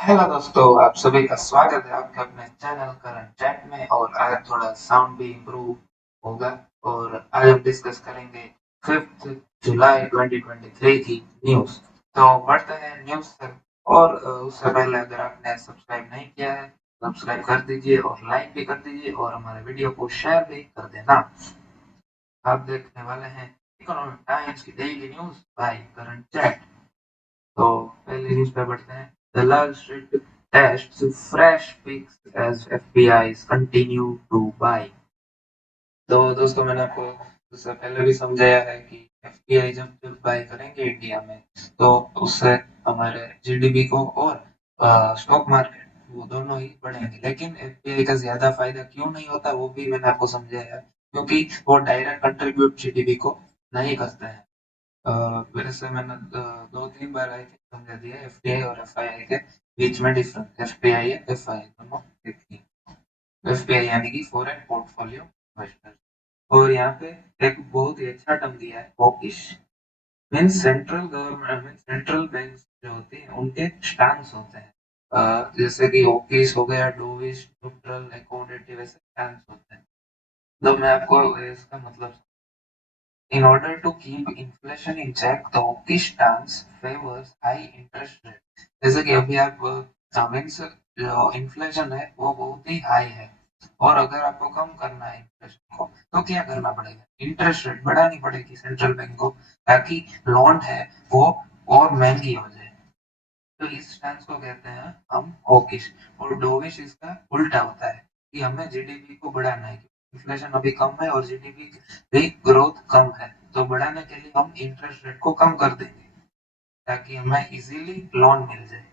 Hello दोस्तों, आप सभी का स्वागत है आपके अपने चैनल करंट चैट में। और आज थोड़ा साउंड भी इम्प्रूव होगा। और आज हम डिस्कस करेंगे 5 जुलाई 2023 की न्यूज़। तो बढ़ते हैं न्यूज़ तक। और उससे पहले अगर आपने सब्सक्राइब नहीं किया है, सब्सक्राइब कर दीजिए और लाइक भी कर दीजिए और हमारे वीडियो को शेयर भी कर देना। आप देखने वाले हैं इकोनॉमिक टाइम्स की daily news by current chat. तो पहले न्यूज़ पे बढ़ते हैं। Dalal street test fresh picks as FBI continue to buy. तो दोस्तों, मैंने आपको उससे पहले भी समझाया है कि एफबीआई जब जब बाय करेंगे इंडिया में, तो उससे हमारे जीडीपी को और स्टॉक मार्केट वो दोनों ही बढ़ेंगे। लेकिन एफबीआई का ज्यादा फायदा क्यों नहीं होता वो भी मैंने आपको समझाया है, क्योंकि वो डायरेक्ट कंट्रीब्यूट जीडीपी को नहीं करते हैं। वैसे मैंने 2-3 बार आई थिंक समझा दिया एफडीआई और एफआईआई के बीच में डिफरेंस। एफडीआई है, एफआईआई दोनों एक ही। एफपीआई यानी कि फॉरेन पोर्टफोलियो इन्वेस्टर। और यहाँ पे एक बहुत ही अच्छा टर्म दिया है, हॉकिश। मीन्स सेंट्रल गवर्नमेंट में सेंट्रल बैंक जो होते हैं उनके स्टांस होते हैं। जैसे कि हॉकिश हो गया, डोविश, न्यूट्रल, अकोमोडेटिव, ऐसे स्टांस होते हैं। तो मैं आपको इसका मतलब, in order to keep inflation in check, the hawkish stance favors high interest rate। जैसे कि अभी आप मीन्स जो इन्फ्लेशन है वो बहुत ही हाई है, और अगर आपको कम करना है इन्फ्लेशन को तो क्या करना पड़ेगा, इंटरेस्ट रेट बढ़ानी पड़ेगी सेंट्रल बैंक को, ताकि लोन है वो और महंगी हो जाए। तो इस स्टैंस को कहते हैं हम हॉकिश। और डोविश इसका उल्टा होता है कि हमें जीडीपी को बढ़ाना है। इन्फ्लेशन अभी कम है और जीडीपी भी ग्रोथ कम है, तो बढ़ाने के लिए हम इंटरेस्ट रेट को कम कर देंगे ताकि हमें इजीली लोन मिल जाए।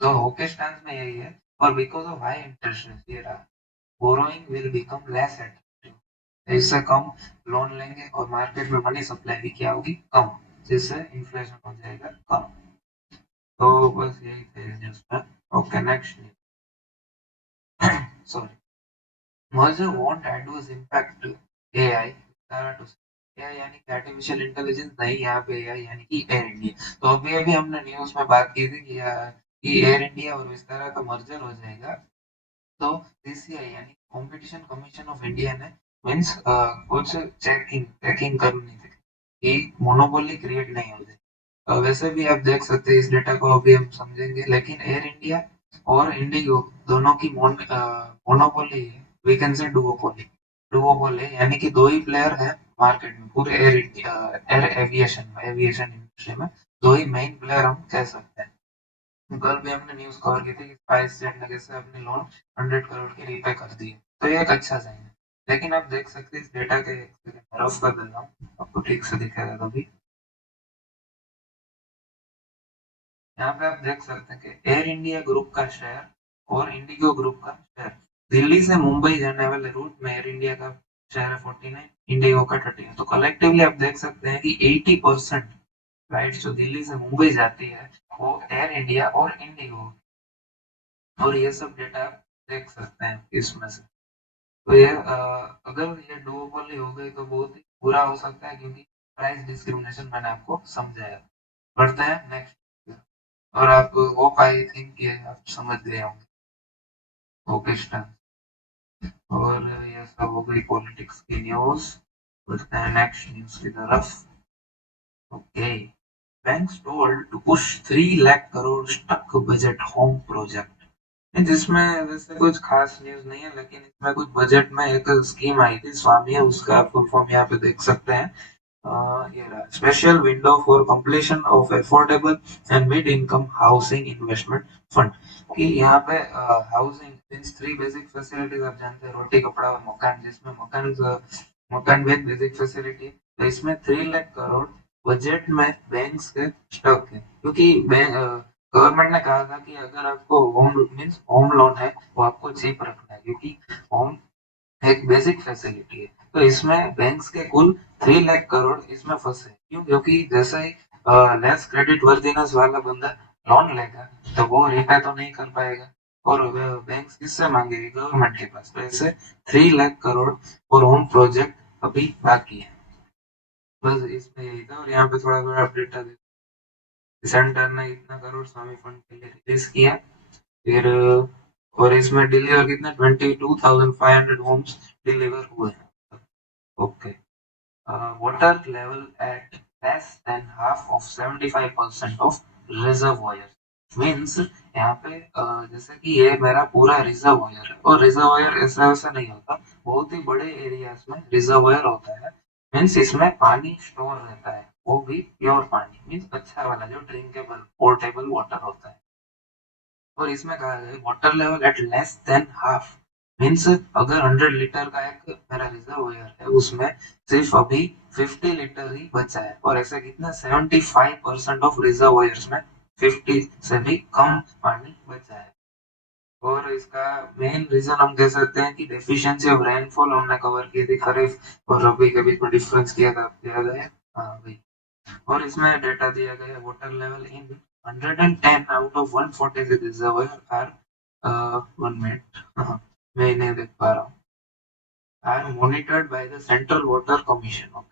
तो हॉकिश स्टैंस में यही है। और because of high interest rate, ये रहा, borrowing will become less attractive. इससे कम लोन लेंगे और मार्केट में मनी सप्लाई भी क्या होगी, कम, जिससे इन्फ्लेशन हो जाएगा कम। तो बस यही थे न्यूज़ में। Okay, next news. Sorry, merger won't adverse impact AI। AI यानी कि आर्टिफिशियल इंटेलिजेंस नहीं, यहाँ पे एआई यानी कि एयर इंडिया। तो अभी अभी हमने न्यूज़ में बात की थी कि एयर इंडिया और विस्तारा का मर्जर हो जाएगा। तो सीसीआई यानी कंपटीशन कमीशन ऑफ इंडिया ने मीन्स कुछ चेकिंग चेकिंग करनी थी कि मोनोपोली क्रिएट नहीं हो जाए। वैसे भी आप देख सकते हैं, इस डेटा को अभी हम समझेंगे, लेकिन एयर इंडिया और इंडिगो दोनों की मोनोपोली है। We can say duopoly. Duopoly यानी कि दो ही प्लेयर हैं मार्केट में, पूरे एयर इंडिया एयर एविएशन में, एविएशन इंडस्ट्री में दो ही मेन प्लेयर हम कह सकते हैं। कल भी हमने न्यूज कवर की थी कि स्पाइस जेट ने कैसे अपने लोन 100 करोड़ के रीपे कर दिए। तो ये एक अच्छा साइन है। लेकिन आप देख सकते हैं इस डेटा के, रफ कर देता हूँ आपको ठीक से दिखेगा तभी। यहाँ पे आप देख सकते हैं कि एयर इंडिया ग्रुप का शेयर और इंडिगो ग्रुप का शेयर, दिल्ली से मुंबई जाने वाले रूट में एयर इंडिया का शेयर है 49, इंडिगो का 30। तो कलेक्टिवली आप देख सकते हैं कि 80% फ्लाइट जो दिल्ली से मुंबई जाती है वो एयर इंडिया और इंडिगो। और ये सब डेटा आप देख सकते हैं इसमें से। तो ये अगर ये डुओपोली हो गई तो बहुत ही बुरा हो सकता है, क्योंकि प्राइस डिस्क्रिमिनेशन मैंने आपको समझाया। बढ़ते हैं नेक्स्ट। और आप होप आई थिंक ये आप समझ गए होंगे ओकेस्टा। और ये सब हो गई पॉलिटिक्स की न्यूज। बढ़ते हैं नेक्स्ट न्यूज की तरफ। Okay, banks told to push 3 lakh crore stuck budget home project. जिसमें वैसे कुछ खास न्यूज नहीं है, लेकिन इसमें कुछ बजट में एक स्कीम आई थी स्वामी है, उसका फुल फॉर्म यहाँ पे देख सकते हैं। ये रहा, special window for completion of affordable and mid income housing investment fund. कि यहाँ पे हाउसिंग मींस 3 बेसिक फैसिलिटीज आप जानते हैं, रोटी कपड़ा और मकान, जिसमें मकान मकान भी एक बेसिक फैसिलिटी है। तो इसमें 3 लाख करोड़ बजट में बैंक्स के स्टॉक है, क्योंकि गवर्नमेंट ने कहा था कि अगर आपको होम मीन्स होम लोन है वो आपको चीप रखना है, क्योंकि होम एक बेसिक फैसिलिटी है। तो इसमें बैंक्स के कुल 3 लाख करोड़ इसमें फंसे। क्यों? क्योंकि जैसे ही लेस क्रेडिट वर्दीनेस वाला बंदा लोन लेगा तो वो रिपे तो नहीं कर पाएगा, और बैंक किससे मांगेगी, गवर्नमेंट के पास। तो ऐसे 3 लाख करोड़ और होम प्रोजेक्ट अभी बाकी है। बस इसमें यही था, और यहाँ पे थोड़ा थोड़ा अपडेट था। सेंटर ने इतना करोड़ स्वामी फंड के लिए रिलीज किया। फिर और इसमें डिलीवर कितने 22,500 होम्स डिलीवर हुए हैं। Okay, water level at less than half of 75% of reservoir means यहाँ पे जैसे कि ये मेरा पूरा रिजर्वायर है और रिजर्वायर ऐसा वैसा नहीं होता, बहुत ही बड़े एरियाज में रिजर्वायर होता है। मीन्स इसमें पानी स्टोर रहता है, वो भी प्योर पानी, मीन्स अच्छा वाला जो ड्रिंकेबल पोर्टेबल वाटर होता है। और इसमें कहा गया water level at less than half means अगर 100 लीटर का एक मेरा रिजर्वायर है उसमें सिर्फ अभी 50 लीटर ही बचा है, और ऐसे कितना 75% ऑफ रिजर्वायर्स में 50 से भी कम पानी बचा है। और इसका मेन रीजन हम कह सकते हैं कि डेफिशिएंसी ऑफ रेनफॉल हमने कवर की थी खरीफ और रबी के बीच में डिफरेंस किया था, याद है? हाँ भाई। और इसमें डेटा दिया गया water level in 110 out of 146 reservoir are 1 minute, मैं नहीं देख पा रहा हूँ, are monitored by the central water commission.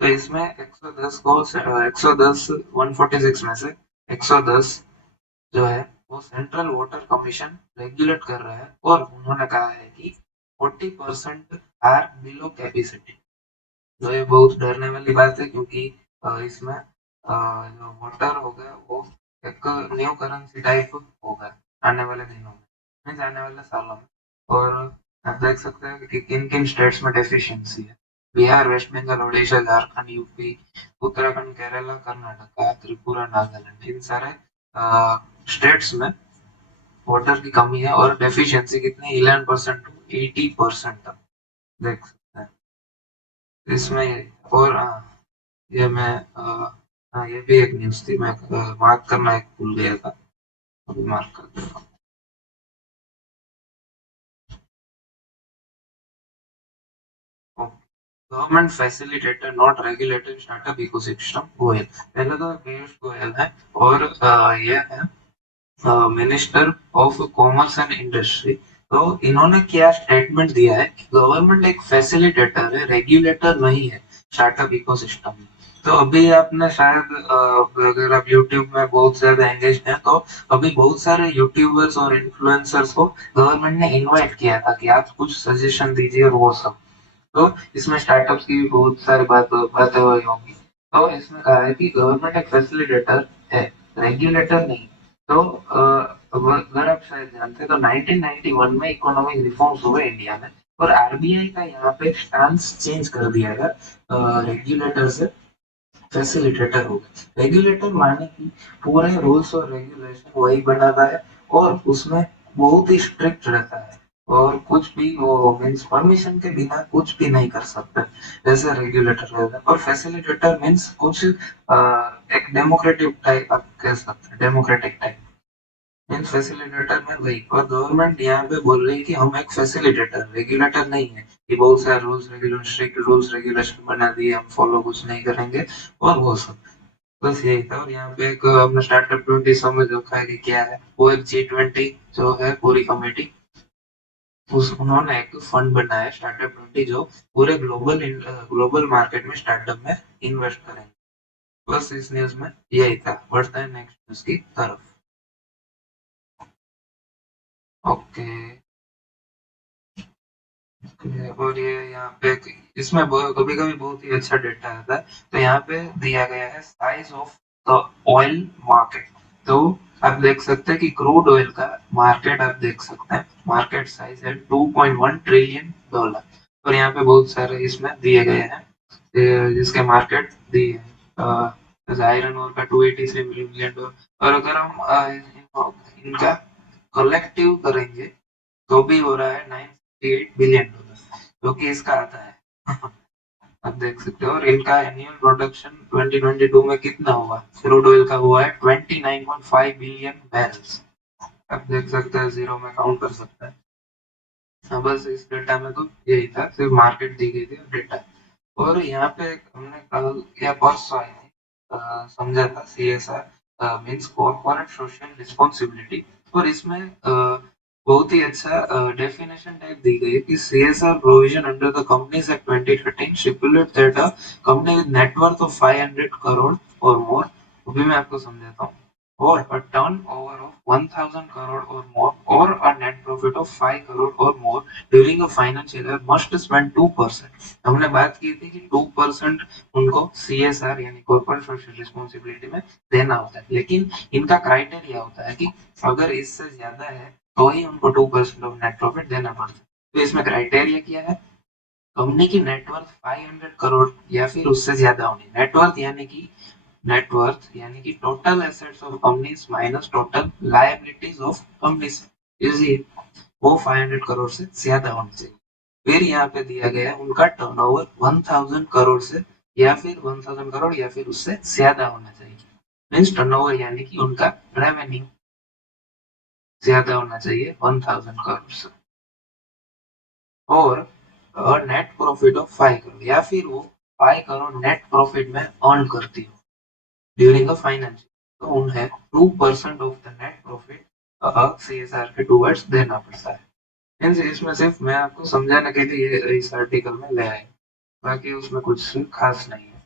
तो इसमें 110 को 110 146 में से 110 जो है वो सेंट्रल वाटर कमीशन रेगुलेट कर रहा है, और उन्होंने कहा है कि 40% आर बिलो कैपेसिटी। तो ये बहुत डरने वाली बात है, क्योंकि इसमें जो वाटर होगा वो एक न्यू करेंसी टाइप होगा आने वाले दिनों में, मीन्स आने वाले सालों में। और आप देख सकते हैं कि किन किन स्टेट्स में डेफिशिएंसी है। बिहार, वेस्ट बंगाल, उड़ीसा, झारखंड, यूपी, उत्तराखंड, केरला, कर्नाटक, त्रिपुरा, नागालैंड, इन सारे स्टेट्स में वाटर की कमी है, और डेफिशिएंसी कितनी 11% टू 80% तक देख सकते हैं इसमें। और ये मैं हाँ, ये भी एक न्यूज़ थी, मैं मार्क करना एक भूल गया था, अभी मार्क कर देता हूँ। Government facilitator not regulated startup ecosystem Goyal, पहले तो पीयूष गोयल है, और ये है minister of commerce and industry. तो इन्होंने क्या स्टेटमेंट दिया है कि गवर्नमेंट एक फैसिलिटेटर है, रेगुलेटर नहीं है स्टार्टअप इकोसिस्टम में। तो अभी आपने शायद अगर आप यूट्यूब में बहुत ज्यादा एंगेज हैं तो अभी बहुत सारे यूट्यूबर्स और इन्फ्लुएंसर्स को गवर्नमेंट ने इनवाइट किया था कि आप कुछ सजेशन दीजिए और वो सब। तो इसमें स्टार्टअप्स की भी बहुत सारी बातें हुई होंगी। तो इसमें कहा है कि गवर्नमेंट एक फैसिलिटेटर है, रेगुलेटर नहीं। तो अगर आप शायद जानते हैं तो 1991 में इकोनॉमिक रिफॉर्म्स हुए इंडिया में, और आरबीआई का यहाँ पे स्टांस चेंज कर दिया गया, रेगुलेटर से फैसिलिटेटर हो गया। रेगुलेटर माने कि पूरे रूल्स और रेगुलेशन वही बनाता है, और उसमें बहुत ही स्ट्रिक्ट रहता है, और कुछ भी वो मीन्स परमिशन के बिना कुछ भी नहीं कर सकते, वैसे रेगुलेटर रहता है। और फैसिलिटेटर मीन्स कुछ एक डेमोक्रेटिक टाइप आप कह सकते हैं, डेमोक्रेटिक टाइप मीन्स फैसिलिटेटर में वही। और गवर्नमेंट यहाँ पे बोल रही है कि हम एक फैसिलिटेटर, रेगुलेटर नहीं है कि बहुत सारे rules regulation strict rules regulation बना दिए, हम फॉलो कुछ नहीं करेंगे और वो सब। बस यही था। और यहाँ पे एक अपना स्टार्टअप 20 समझ रखा है कि क्या है, वो एक G20 जो है पूरी कमेटी, उस उन्होंने एक फंड बनाया स्टार्टअप 20 जो पूरे ग्लोबल मार्केट में स्टार्टअप में इन्वेस्ट करेंगे। बस इस न्यूज में यही था, बढ़ते हैं नेक्स्ट न्यूज की तरफ। ओके, और ये यहाँ पे इसमें कभी कभी बहुत ही अच्छा डेटा आता है। तो यहाँ पे दिया गया है size of the oil market. तो आप देख सकते हैं कि क्रूड ऑयल का मार्केट आप देख सकते हैं, मार्केट साइज है 2.1 ट्रिलियन डॉलर। और यहाँ पे बहुत सारे इसमें दिए गए हैं जिसके मार्केट दिए हैं। आयरन ओर का 283 मिलियन डॉलर, और अगर हम इनका कलेक्टिव करेंगे तो भी हो रहा है 968 बिलियन डॉलर, जो कि इसका आता है। आप देख सकते हो। और इनका एनुअल प्रोडक्शन 2022 में कितना हुआ, क्रूड ऑयल का हुआ है 29.5 बिलियन बैरल्स। आप देख सकते हैं, जीरो में काउंट कर सकते हैं। हाँ, बस इस डेटा में तो यही था, सिर्फ मार्केट दी गई थी डेटा। और यहाँ पे हमने कल या परसों आई थी समझा था CSR means corporate social responsibility. और इसमें बहुत ही अच्छा डेफिनेशन टाइप दी गई है कि CSR provision under the companies act 2013 stipulate that a company with net worth of 500 crore or more वो भी मैं आपको समझाता हूँ। और a turnover of 1000 crore or more or a net profit of 5 crore or more during a financial year must spend 2%। हमने बात की थी कि 2% उनको CSR यानी कॉर्पोरेट सोशल रिस्पॉन्सिबिलिटी में देना होता है, लेकिन इनका क्राइटेरिया होता है कि अगर इससे ज्यादा है तो ही उनको 2% ऑफ नेट प्रॉफिट देना पड़ता है। तो इसमें क्राइटेरिया क्या है? कंपनी की नेटवर्थ 500 करोड़ या फिर उससे ज्यादा होनी। नेटवर्थ यानी कि total assets of companies minus total liabilities of companies easy, वो 500 करोड़ से ज्यादा होनी चाहिए। फिर यहाँ पे दिया गया है उनका टर्नओवर 1000 करोड़ से या फिर 1000 करोड़ या फिर उससे ज्यादा होना चाहिए। मीन्स टर्नओवर यानी कि उनका रेवेन्यू ज्यादा होना चाहिए 1000 करोड़ से। और नेट प्रॉफिट ऑफ 5 करोड़ या फिर वो 5 करोड़ नेट प्रॉफिट में अर्न करती हो ड्यूरिंग अ फाइनेंशियल, तो उन्हें 2% of the net profit CSR के टूवर्ड्स देना पड़ता है। मीन्स इसमें सिर्फ मैं आपको समझाने के लिए इस आर्टिकल में ले आए, बाकी उसमें कुछ खास नहीं है।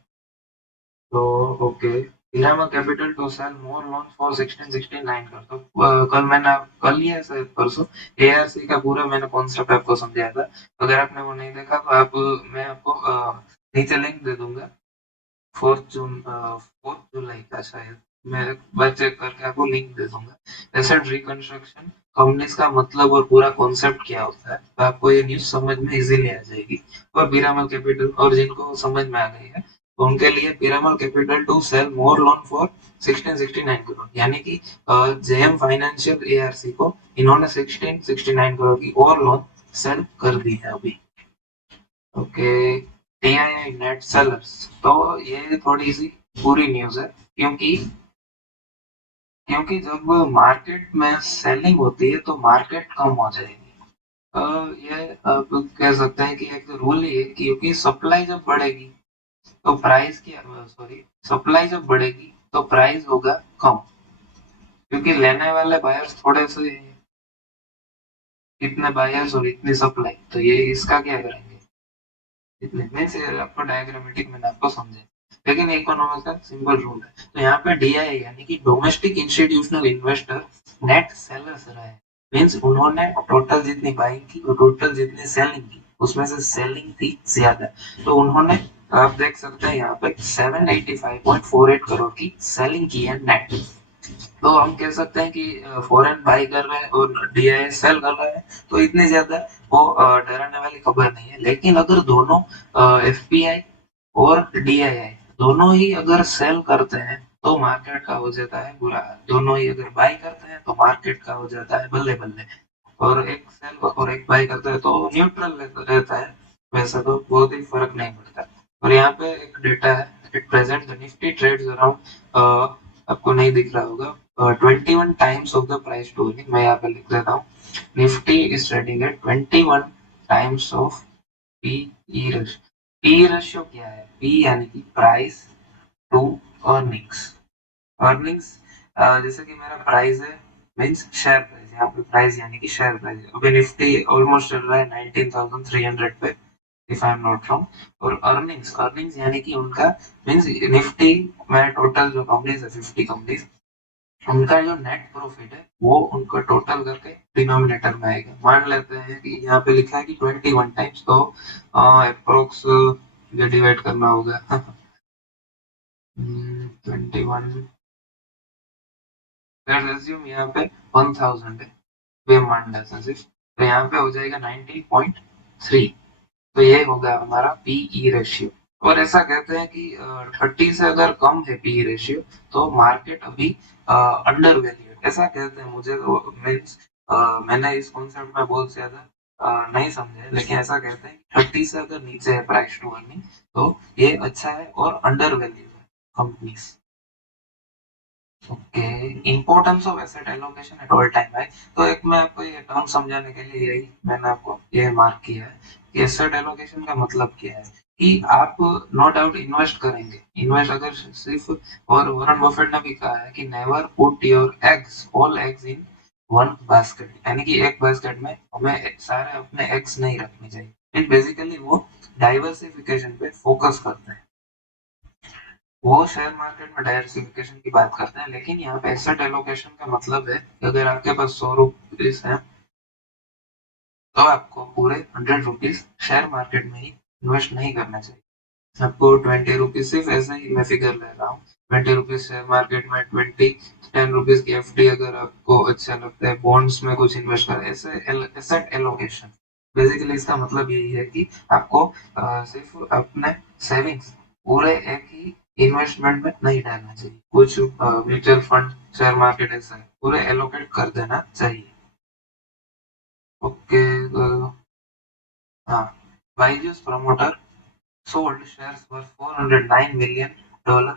तो okay, Piramal capital to sell more loan for 1669 कर तो कल ही ऐसा परसों ARC का पूरा मैंने कॉन्सेप्ट आपको समझाया था। अगर आपने वो नहीं देखा तो मैं आपको नीचे लिंक दे दूंगा। 4 जुलाई का शायद, मैं बात चेक करके आपको लिंक दे दूंगा। एसेट रिकंस्ट्रक्शन कंपनीज का मतलब और पूरा कॉन्सेप्ट क्या होता है, तो आपको ये न्यूज समझ में इजीली आ जाएगी। और पिरामल कैपिटल, और जिनको समझ में आ गई है तो उनके लिए Piramal capital to sell more loan for 1669 crore, यानी कि जेएम फाइनेंशियल ARC को इन्होंने 1669 करोड़ की और लोन सेल कर दी है अभी। ओके, टीआईआई नेट सेलर्स, तो ये थोड़ी सी पूरी न्यूज है, क्योंकि क्योंकि जब मार्केट में सेलिंग होती है तो मार्केट कम हो जाएगी। ये आप कह सकते हैं कि एक रूल ही है, क्योंकि सप्लाई जब बढ़ेगी तो प्राइस की सॉरी सप्लाई जब बढ़ेगी तो प्राइस होगा कम, क्योंकि लेने वाले बायर्स थोड़े से, इतने बायर्स और इतनी सप्लाई, तो ये इसका क्या करेंगे इतने में से। आपको डायग्रामेटिक मैंने आपको समझे, लेकिन इकोनॉमिक्स का सिंपल रूल है। तो यहाँ पे DI यानी कि domestic institutional investor net sellers रहे, मींस उन्होंने टोटल जितनी बाइंग की और टोटल जितनी सेलिंग की उसमें से सेलिंग थी ज्यादा, तो उन्होंने, आप देख सकते हैं यहाँ पे 785.48 करोड़ की सेलिंग की है नेट। तो हम कह सकते हैं कि फॉरेन बाई कर रहे हैं और DI सेल कर रहे हैं, तो इतनी ज्यादा वो डराने वाली खबर नहीं है। लेकिन अगर दोनों FPI और DII दोनों ही अगर सेल करते हैं तो मार्केट का हो जाता है बुरा हाल, दोनों ही अगर बाई करते हैं तो मार्केट का हो जाता है बल्ले बल्ले, और एक सेल और एक बाई करता है तो न्यूट्रल रहता है। वैसे तो बहुत ही फर्क नहीं पड़ता। और यहाँ पे एक डेटा है, at present the Nifty trades around, आपको नहीं दिख रहा होगा, 21 times of the price to earning, मैं यहाँ पे लिख देता हूँ। Nifty is trading at 21 times of P ratio. P ratio क्या है? पी यानी कि प्राइस टू अर्निंग्स। अर्निंग्स जैसे कि मेरा प्राइस है, मींस शेयर प्राइस, यहाँ पे प्राइस यानी कि शेयर प्राइस। अभी निफ्टी ऑलमोस्ट चल रहा है 19,300 पे, if I am not wrong. और अर्निंग्स, अर्निंग्स यानी कि उनका, मींस निफ्टी में टोटल जो कंपनीज है 50 कंपनीज, उनका जो नेट प्रॉफिट है वो उनका टोटल करके डिनोमिनेटर में आएगा। मान लेते हैं कि यहाँ पे लिखा है कि 21 टाइम्स, तो अप्रोक्स ये डिवाइड करना होगा 21, यहाँ पे 1000 है, वे मान लेते हैं सिर्फ, तो यहाँ पे हो जाएगा 90.3। तो ये होगा हमारा पीई रेशियो। और ऐसा कहते हैं कि 30 से अगर कम है पीई रेशियो तो मार्केट अभी अंडर वैल्यूड, ऐसा कहते हैं। मुझे तो मीन्स मैंने इस कॉन्सेप्ट में बहुत ज्यादा नहीं समझा है, लेकिन ऐसा कहते हैं 30 से अगर नीचे है प्राइस टू अर्निंग तो ये अच्छा है और अंडर वैल्यू है companies. Okay, importance of asset allocation at all time high. तो एक मैं आपको ये टर्म समझाने के लिए यही मैंने आपको ये मार्क किया है कि एसेट एलोकेशन का मतलब क्या है, कि आप नो डाउट इन्वेस्ट करेंगे, इन्वेस्ट अगर सिर्फ, और वॉरेन बफेट ने भी कहा है कि never put your eggs all eggs in one basket, यानी कि एक बास्केट में हमें सारे अपने एग्स नहीं रखने चाहिए। बेसिकली वो डाइवर्सिफिकेशन पे फोकस करते हैं। वो शेयर मार्केट में डाइवर्सिफिकेशन की बात करते हैं, लेकिन यहाँ पे एसेट एलोकेशन का मतलब है कि अगर आपके पास 100 रुपीज है तो आपको पूरे 100 रुपीज शेयर मार्केट में ही इन्वेस्ट नहीं करना चाहिए। आपको 20 रुपीज, सिर्फ ऐसे ही मैं फिगर ले रहा हूँ, 20 रुपीज शेयर मार्केट में, 10 रुपीज की एफडी अगर आपको अच्छा लगता है, बॉन्ड्स में कुछ इन्वेस्ट करें, ऐसे एसेट एलोकेशन। बेसिकली इसका मतलब यही है कि आपको सिर्फ अपने सेविंग्स पूरे एक ही इन्वेस्टमेंट में नहीं डालना चाहिए, कुछ म्यूचुअल फंड, शेयर मार्केट ऐसा है, पूरे एलोकेट कर देना चाहिए। ओके। हाँ, Byju's promoter sold shares worth $409 million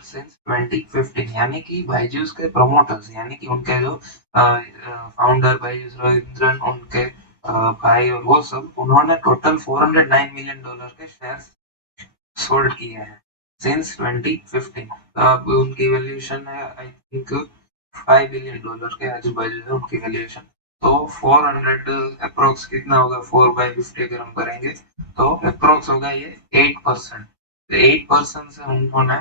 since 2015, यानी कि बायजूस के प्रमोटर्स, यानी कि उनके जो फाउंडर बायजूस रविंद्रन, उनके भाई और वो सब, उन्होंने टोटल $409 million के शेयर्स सोल्ड किए हैं सिंस 2015। अब उनकी वैल्यूएशन है आई थिंक $5 बिलियन के आजू बाजू है उनकी वैल्यूएशन। तो 400 अप्रोक्स कितना होगा, 4/50 अगर हम करेंगे तो अप्रोक्स होगा ये 8%। तो 8% से उन्होंने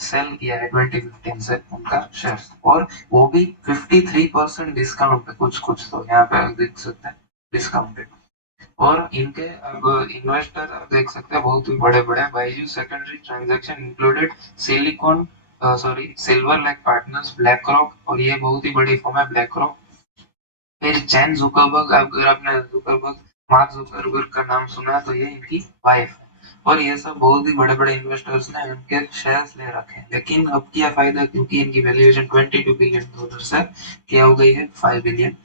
सेल किया है 2015 से उनका शेयर, और वो भी 53% डिस्काउंट पे, कुछ कुछ तो यहाँ पे देख सकते हैं डिस्काउंटेड। और इनके अब इन्वेस्टर आप देख सकते हैं बहुत ही बड़े बड़े। Byju's secondary transaction included silicon sorry silver lake partners, black rock, और ये बहुत ही बड़ी फर्म है ब्लैक रॉक। फिर चैन जुकरबर्ग, अगर आपने जुकरबर्ग, मार्क जुकरबर्ग का नाम सुना है तो ये इनकी वाइफ है। और ये सब बहुत ही बड़े बड़े इन्वेस्टर्स ने इनके शेयर्स ले रखे हैं, लेकिन अब क्या फायदा, क्योंकि इनकी वैल्यूएशन $22 बिलियन से क्या हो गई है, $5 बिलियन।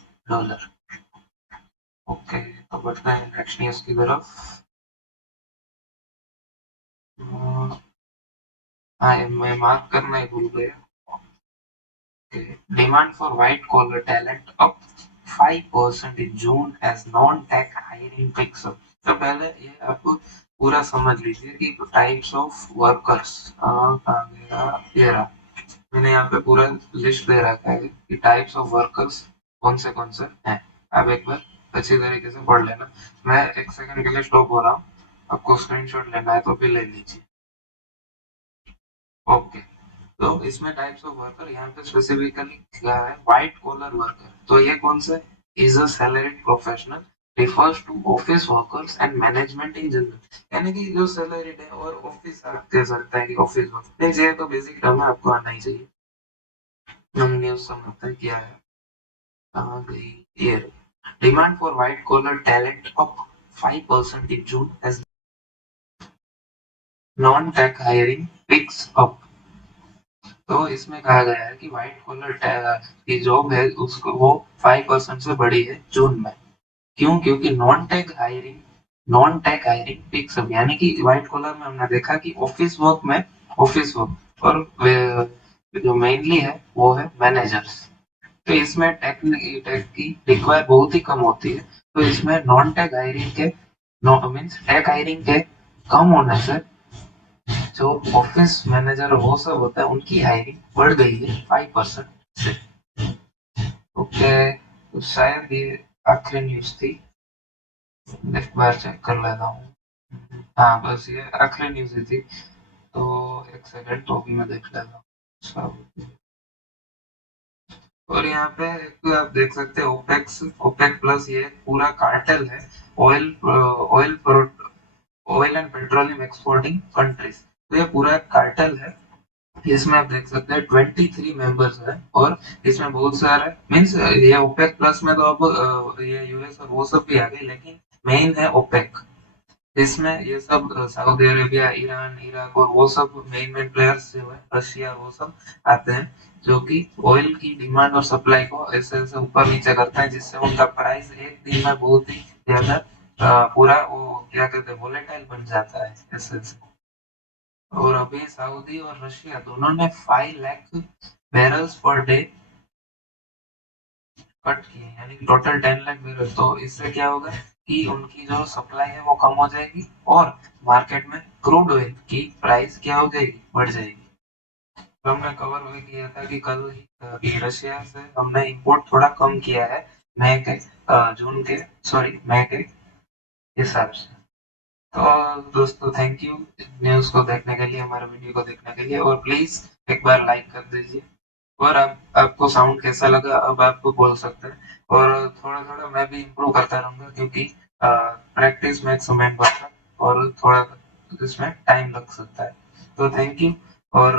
ओके, तो बढ़ते हैं नेक्स्ट न्यूज की तरफ। हाँ, मैं मार्क करना ही भूल गया। Demand for white-collar talent up 5% in June as non-tech hiring picks up। तो पहले ये आप पूरा समझ लीजिए कि टाइप्स ऑफ वर्कर्स, ये रहा, मैंने यहाँ पे पूरा लिस्ट दे रखा है कि टाइप्स ऑफ वर्कर्स कौन से हैं। आप एक बार अच्छी तरीके से पढ़ लेना। मैं एक सेकंड के लिए स्टॉप हो रहा हूँ, आपको स्क्रीनशॉट लेना है तो भी ले लीजिए। ओके। तो इसमें टाइप्स ऑफ वर्कर यहाँ पे स्पेसिफिकली क्या है, व्हाइट कॉलर वर्कर। तो ये कौन सा is a salaried professional, refers to office workers and management in general, यानी कि जो सैलरीड है और ऑफिस, आप कह सकते हैं कि ऑफिस वर्क, ये तो बेसिक टर्म है, आपको आना ही चाहिए। हम न्यूज समझते हैं क्या है, कहाँ गई ये। Demand for white collar talent up 5% in June as non-tech hiring picks up। तो इसमें कहा गया है कि व्हाइट कॉलर की जॉब है उसको वो 5% से बढ़ी है जून में। क्यों? क्योंकि non tech hiring picks up, यानी कि व्हाइट कॉलर में हमने देखा कि ऑफिस वर्क और जो मेनली है वो है मैनेजर्स। तो इसमें टेक की रिक्वायर बहुत ही कम होती है। तो इसमें नॉन टेक हायरिंग के, नो मीन्स टेक हायरिंग के कम होने से जो ऑफिस मैनेजर वो सब होता है उनकी हायरिंग बढ़ गई है 5% से। ओके, तो शायद ये आखिरी न्यूज थी, एक बार चेक कर लेता हूँ। हाँ, बस ये आखिरी न्यूज ही थी, तो एक सेकंड तो भी मैं देख लेता हूँ। अच्छा, और यहाँ पे आप देख सकते हैं ओपेक प्लस, ये पूरा कार्टेल है, oil oil oil and petroleum exporting countries. तो ये पूरा कार्टेल है। इसमें आप देख सकते हैं 23 मेंबर्स हैं, और इसमें बहुत सारे मीन्स ये ओपेक प्लस में तो अब ये यूएस और वो सब भी आ गए, लेकिन मेन है ओपेक। इसमें ये सब सऊदी अरेबिया, ईरान, इराक और वो सब मेन मेन प्लेयर्स जो है, रशिया, वो सब आते हैं, जो कि ऑयल की डिमांड और सप्लाई को ऐसे ऐसे ऊपर नीचे करते हैं, जिससे उनका प्राइस एक दिन में बहुत ही ज्यादा पूरा वो क्या कहते हैं, वोलेटाइल बन जाता है ऐसे ऐसे। और अभी सऊदी और रशिया दोनों ने 5 lakh barrels per day cut किए, यानी कि टोटल 10 लाख बैरल। तो इससे क्या होगा कि उनकी जो सप्लाई है वो कम हो जाएगी, और मार्केट में क्रूड ऑयल की प्राइस क्या हो जाएगी, बढ़ जाएगी। तो हमने कवर भी किया था कि कल ही कि रशिया से हमने इंपोर्ट थोड़ा कम किया है मई के, जून के, सॉरी मई के हिसाब से। तो दोस्तों थैंक यू न्यूज़ को देखने के लिए, हमारे वीडियो को देखने के लिए, और प्लीज़ एक बार लाइक कर दीजिए। और आपको साउंड कैसा लगा अब आप बोल सकते हैं, और थोड़ा-थोड़ा मैं भी इम्प्रूव करता रहूँगा क्योंकि practice makes a man perfect, और थोड़ा इसमें टाइम लग सकता है। तो थैंक यू, और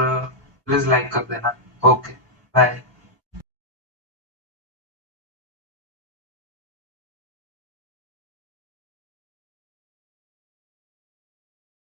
प्लीज़ लाइक कर देना। Okay, bye.